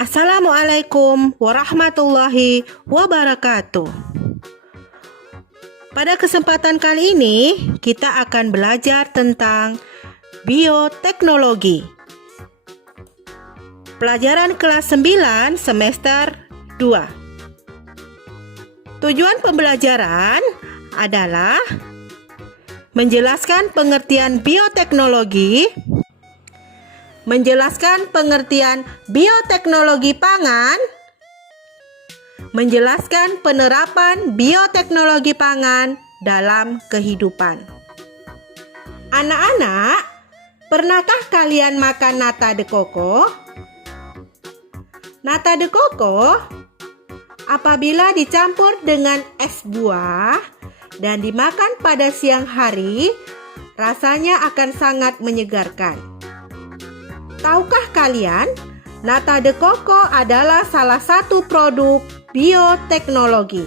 Assalamualaikum warahmatullahi wabarakatuh. Pada kesempatan kali ini, kita akan belajar tentang bioteknologi. Pelajaran kelas 9 semester 2. Tujuan pembelajaran adalah menjelaskan pengertian bioteknologi, menjelaskan pengertian bioteknologi pangan, menjelaskan penerapan bioteknologi pangan dalam kehidupan. Anak-anak, pernahkah kalian makan nata de coco? Nata de coco apabila dicampur dengan es buah dan dimakan pada siang hari, rasanya akan sangat menyegarkan. Tahukah kalian, nata de coco adalah salah satu produk bioteknologi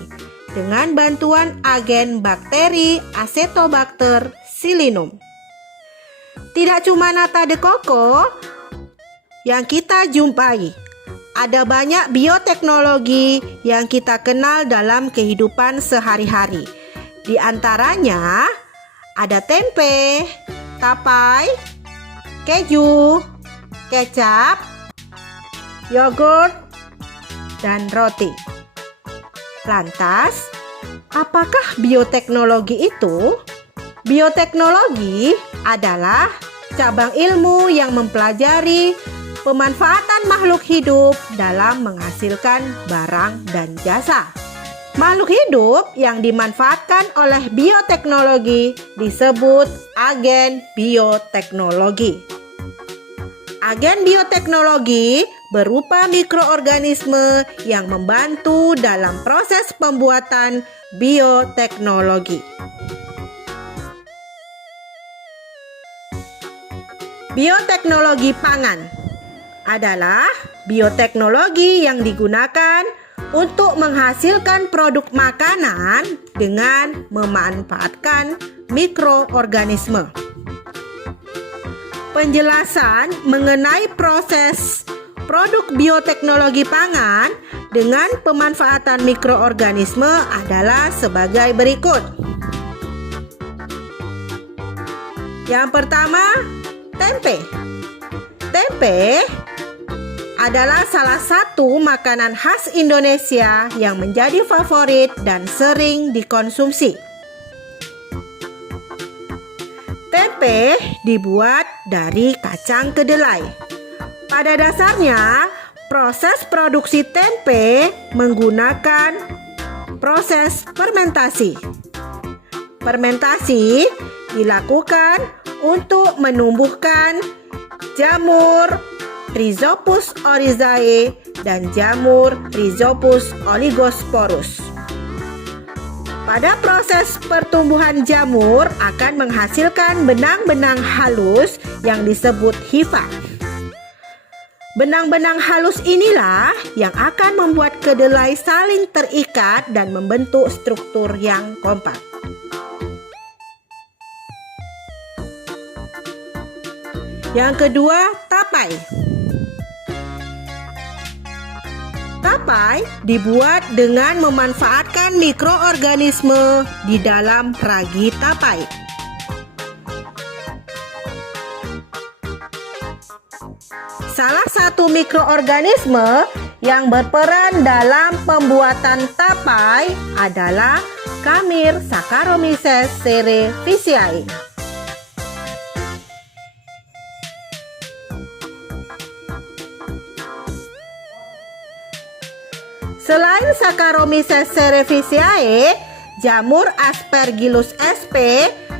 dengan bantuan agen bakteri Acetobacter psilinum. Tidak cuma nata de coco yang kita jumpai, ada banyak bioteknologi yang kita kenal dalam kehidupan sehari-hari. Di antaranya ada tempe, tapai, keju, kecap, yogurt, dan roti. Lantas, apakah bioteknologi itu? Bioteknologi adalah cabang ilmu yang mempelajari pemanfaatan makhluk hidup dalam menghasilkan barang dan jasa. Makhluk hidup yang dimanfaatkan oleh bioteknologi disebut agen bioteknologi. Agen bioteknologi berupa mikroorganisme yang membantu dalam proses pembuatan bioteknologi. Bioteknologi pangan adalah bioteknologi yang digunakan untuk menghasilkan produk makanan dengan memanfaatkan mikroorganisme. Penjelasan mengenai proses produk bioteknologi pangan dengan pemanfaatan mikroorganisme adalah sebagai berikut. Yang pertama, tempe. Tempe adalah salah satu makanan khas Indonesia yang menjadi favorit dan sering dikonsumsi. Tempe dibuat dari kacang kedelai. Pada dasarnya, proses produksi tempe menggunakan proses fermentasi. Fermentasi dilakukan untuk menumbuhkan jamur Rhizopus oryzae dan jamur Rhizopus oligosporus. Pada proses pertumbuhan jamur akan menghasilkan benang-benang halus yang disebut hifa. Benang-benang halus inilah yang akan membuat kedelai saling terikat dan membentuk struktur yang kompak. Yang kedua, tapai. Tapai dibuat dengan memanfaatkan mikroorganisme di dalam ragi tapai. Salah satu mikroorganisme yang berperan dalam pembuatan tapai adalah Khmer Saccharomyces cerevisiae. Selain Saccharomyces cerevisiae, jamur Aspergillus sp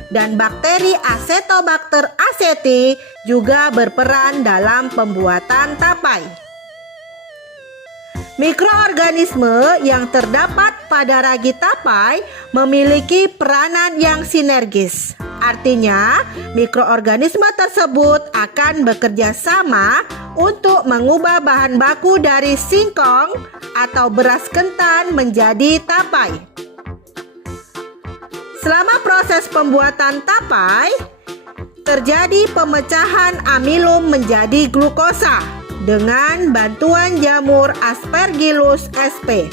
dan bakteri Acetobacter aceti juga berperan dalam pembuatan tapai. Mikroorganisme yang terdapat pada ragi tapai memiliki peranan yang sinergis. Artinya, mikroorganisme tersebut akan bekerja sama untuk mengubah bahan baku dari singkong atau beras ketan menjadi tapai. Selama proses pembuatan tapai, terjadi pemecahan amilum menjadi glukosa dengan bantuan jamur Aspergillus sp.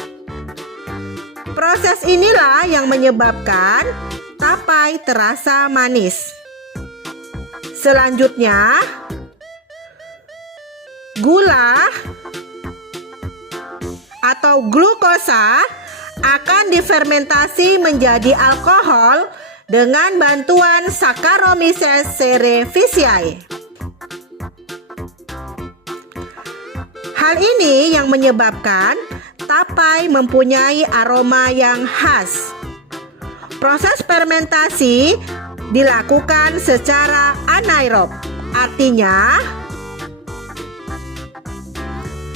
Proses inilah yang menyebabkan tapai terasa manis. Selanjutnya, gula atau glukosa akan difermentasi menjadi alkohol dengan bantuan Saccharomyces cerevisiae. Hal ini yang menyebabkan tapai mempunyai aroma yang khas. Proses fermentasi dilakukan secara anaerob, artinya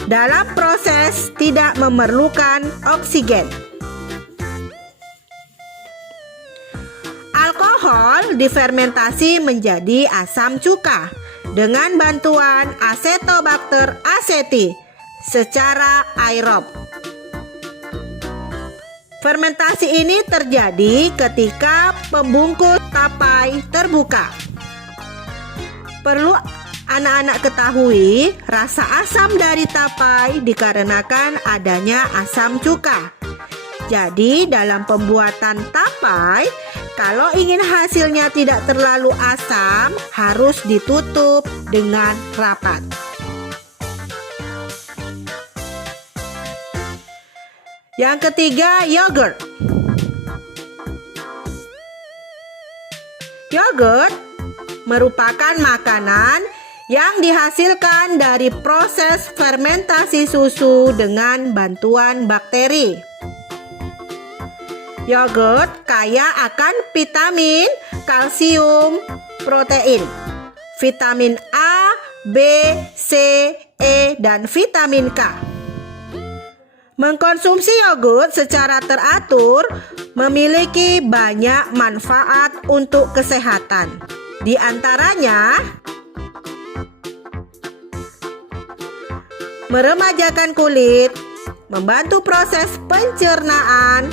dalam proses tidak memerlukan oksigen. Alkohol difermentasi menjadi asam cuka dengan bantuan Acetobacter aceti secara aerob. Fermentasi ini terjadi ketika pembungkus tapai terbuka. Perlu anak-anak ketahui, rasa asam dari tapai dikarenakan adanya asam cuka. Jadi dalam pembuatan tapai, kalau ingin hasilnya tidak terlalu asam, harus ditutup dengan rapat. Yang ketiga, yogurt. Yogurt merupakan makanan yang dihasilkan dari proses fermentasi susu dengan bantuan bakteri. Yogurt kaya akan vitamin, kalsium, protein, vitamin A, B, C, E, dan vitamin K. Mengkonsumsi yogurt secara teratur memiliki banyak manfaat untuk kesehatan. Di antaranya, meremajakan kulit, membantu proses pencernaan,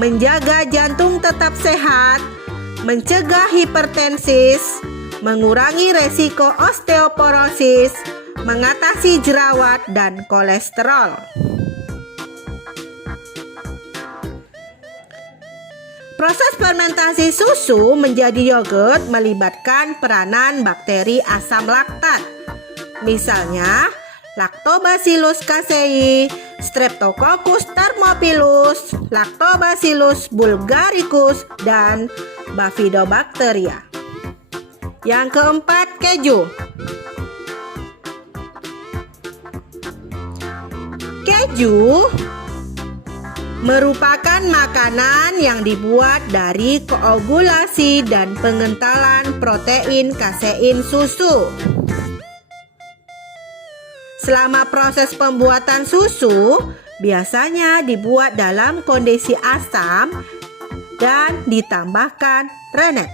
menjaga jantung tetap sehat, mencegah hipertensis, mengurangi resiko osteoporosis, mengatasi jerawat dan kolesterol. Proses fermentasi susu menjadi yogurt melibatkan peranan bakteri asam laktat. Misalnya, Lactobacillus casei, Streptococcus thermophilus, Lactobacillus bulgaricus, dan Bifidobacteria. Yang keempat, keju. Keju merupakan makanan yang dibuat dari koagulasi dan pengentalan protein kasein susu. Selama proses pembuatan susu, biasanya dibuat dalam kondisi asam dan ditambahkan rennet.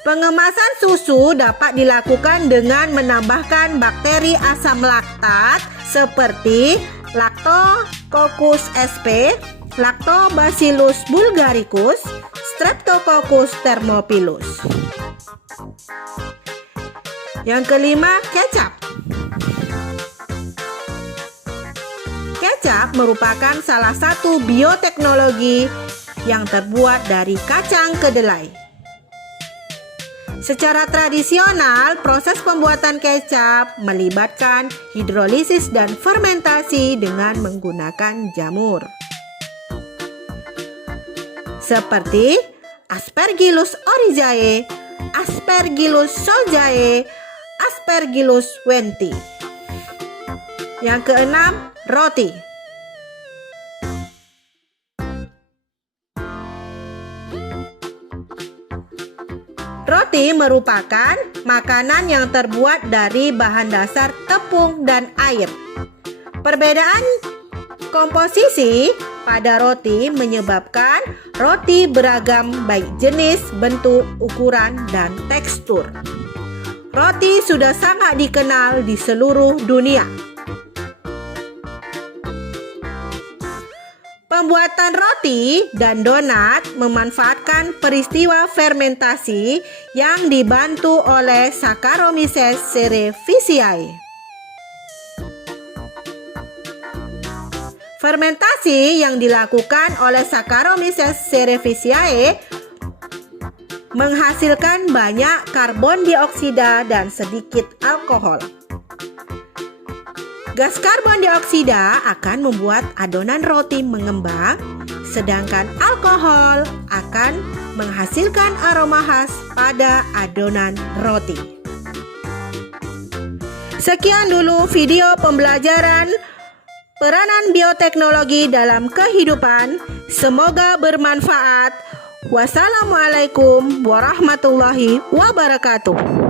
Pengemasan susu dapat dilakukan dengan menambahkan bakteri asam laktat seperti Lactococcus sp, Lactobacillus bulgaricus, Streptococcus thermophilus. Yang kelima, kecap. Kecap merupakan salah satu bioteknologi yang terbuat dari kacang kedelai. Secara tradisional, proses pembuatan kecap melibatkan hidrolisis dan fermentasi dengan menggunakan jamur. Seperti Aspergillus oryzae, Aspergillus solzae, Aspergillus wenti. Yang keenam, roti. Roti merupakan makanan yang terbuat dari bahan dasar tepung dan air. Perbedaan komposisi pada roti menyebabkan roti beragam baik jenis, bentuk, ukuran, dan tekstur. Roti sudah sangat dikenal di seluruh dunia. Pembuatan roti dan donat memanfaatkan peristiwa fermentasi yang dibantu oleh Saccharomyces cerevisiae. Fermentasi yang dilakukan oleh Saccharomyces cerevisiae menghasilkan banyak karbon dioksida dan sedikit alkohol. Gas karbon dioksida akan membuat adonan roti mengembang, sedangkan alkohol akan menghasilkan aroma khas pada adonan roti. Sekian dulu video pembelajaran peranan bioteknologi dalam kehidupan. Semoga bermanfaat. Wassalamualaikum warahmatullahi wabarakatuh.